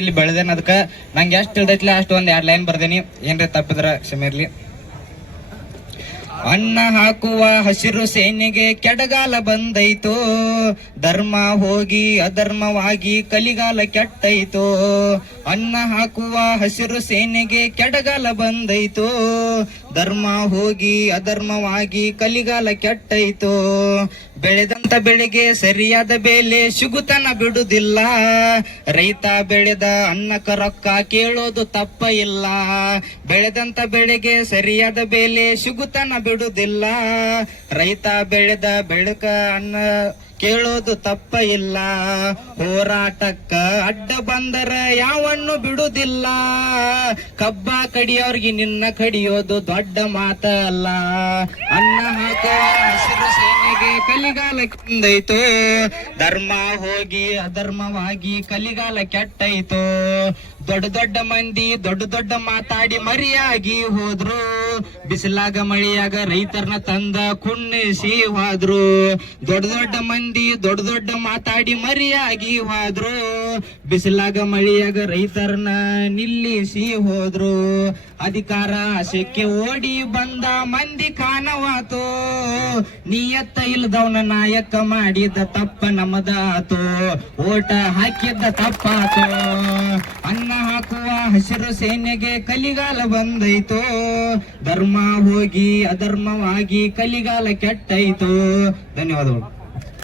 ಇಲ್ಲಿ ಬೆಳೆದೇನ, ಅದಕ್ಕೆ ನಂಗೆ ಎಷ್ಟು ತಿಳಿದೈತ್ಲ ಅಷ್ಟು ಒಂದ್ 2 ಲೈನ್ ಬರ್ದೇನಿ. ಏನ್ರಿ ತಪ್ಪಿದ್ರ ಕ್ಷಮೆ ಇರ್ಲಿ. ಅನ್ನ ಹಾಕುವ ಹಸಿರು ಸೇನೆಗೆ ಕೆಡಗಾಲ ಬಂದೈತೋ, ಧರ್ಮ ಹೋಗಿ ಅಧರ್ಮವಾಗಿ ಕಲಿಗಾಲ ಕೆಟ್ಟೈತೋ. ಅನ್ನ ಹಾಕುವ ಹಸಿರು ಸೇನೆಗೆ ಕೆಡಗಾಲ ಬಂದೈತೋ, ಧರ್ಮ ಹೋಗಿ ಅಧರ್ಮವಾಗಿ ಕಲಿಗಾಲ ಕೆಟ್ಟೈತೋ. ಬೆಳೆದಂತ ಬೆಳೆಗೆ ಸರಿಯಾದ ಬೆಲೆ ಸಿಗುತನ ಬಿಡುದಿಲ್ಲ, ರೈತ ಬೆಳೆದ ಅನ್ನಕ್ಕ ರೊಕ್ಕ ಕೇಳೋದು ತಪ್ಪ ಇಲ್ಲ. ಬೆಳೆದಂತ ಬೆಳೆಗೆ ಸರಿಯಾದ ಬೆಲೆ ಸಿಗುತನ ಬಿಡುದಿಲ್ಲ, ರೈತ ಬೆಳೆದ ಬೆಳಕ ಅನ್ನ ಕೇಳೋದು ತಪ್ಪ ಇಲ್ಲ. ಹೋರಾಟಕ್ಕ ಅಡ್ಡ ಬಂದರ ಯಾವನ್ನು ಬಿಡುದಿಲ್ಲ, ಕಬ್ಬ ಕಡಿಯೋರ್ಗಿ ನಿನ್ನ ಕಡಿಯೋದು ದೊಡ್ಡ ಮಾತ ಅಲ್ಲ. ಅನ್ನ ಹಾಕುವ ಹಸಿರು ಸೇನೆಗೆ ಕಲಿಗಾಲ ಕೆಂದೈತೋ, ಧರ್ಮ ಹೋಗಿ ಅಧರ್ಮವಾಗಿ ಕಲಿಗಾಲ ಕೆಟ್ಟೈತೋ. ದೊಡ್ಡ ದೊಡ್ಡ ಮಂದಿ ದೊಡ್ಡ ಮಾತಾಡಿ ಮರಿಯಾಗಿ ಹೋದ್ರು, ಬಿಸಿಲಾಗ ಮಳೆಯಾಗ ರೈತರನ್ನ ತಂದ ಕುಣ್ಣಿಸಿ ಹೋದ್ರು. ದೊಡ್ಡ ಮಂದಿ ದೊಡ್ಡ ಮಾತಾಡಿ ಮರಿಯಾಗಿ ಹೋದ್ರು, ಬಿಸಿಲಾಗ ಮಳೆಯಾಗ ರೈತರನ್ನ ನಿಲ್ಲಿಸಿ ಹೋದ್ರು. ಅಧಿಕಾರ ಆಸೆಕ್ಕೆ ಓಡಿ ಬಂದ ಮಂದಿ ಕಾಣವಾತೋ, ನಿಯತ್ತ ಇಲ್ದವನ ನಾಯಕ ಮಾಡಿದ ತಪ್ಪ ನಮದಾತೋ, ಓಟ ಹಾಕಿದ್ದ ತಪ್ಪಾತೋ. ಅನ್ನ ಹಾಕುವ ಹಸಿರು ಸೇನೆಗೆ ಕಲಿಗಾಲ ಬಂದೈತೋ, ಧರ್ಮ ಹೋಗಿ ಅಧರ್ಮವಾಗಿ ಕಲಿಗಾಲ ಕೆಟ್ಟೈತೋ. ಧನ್ಯವಾದಗಳು.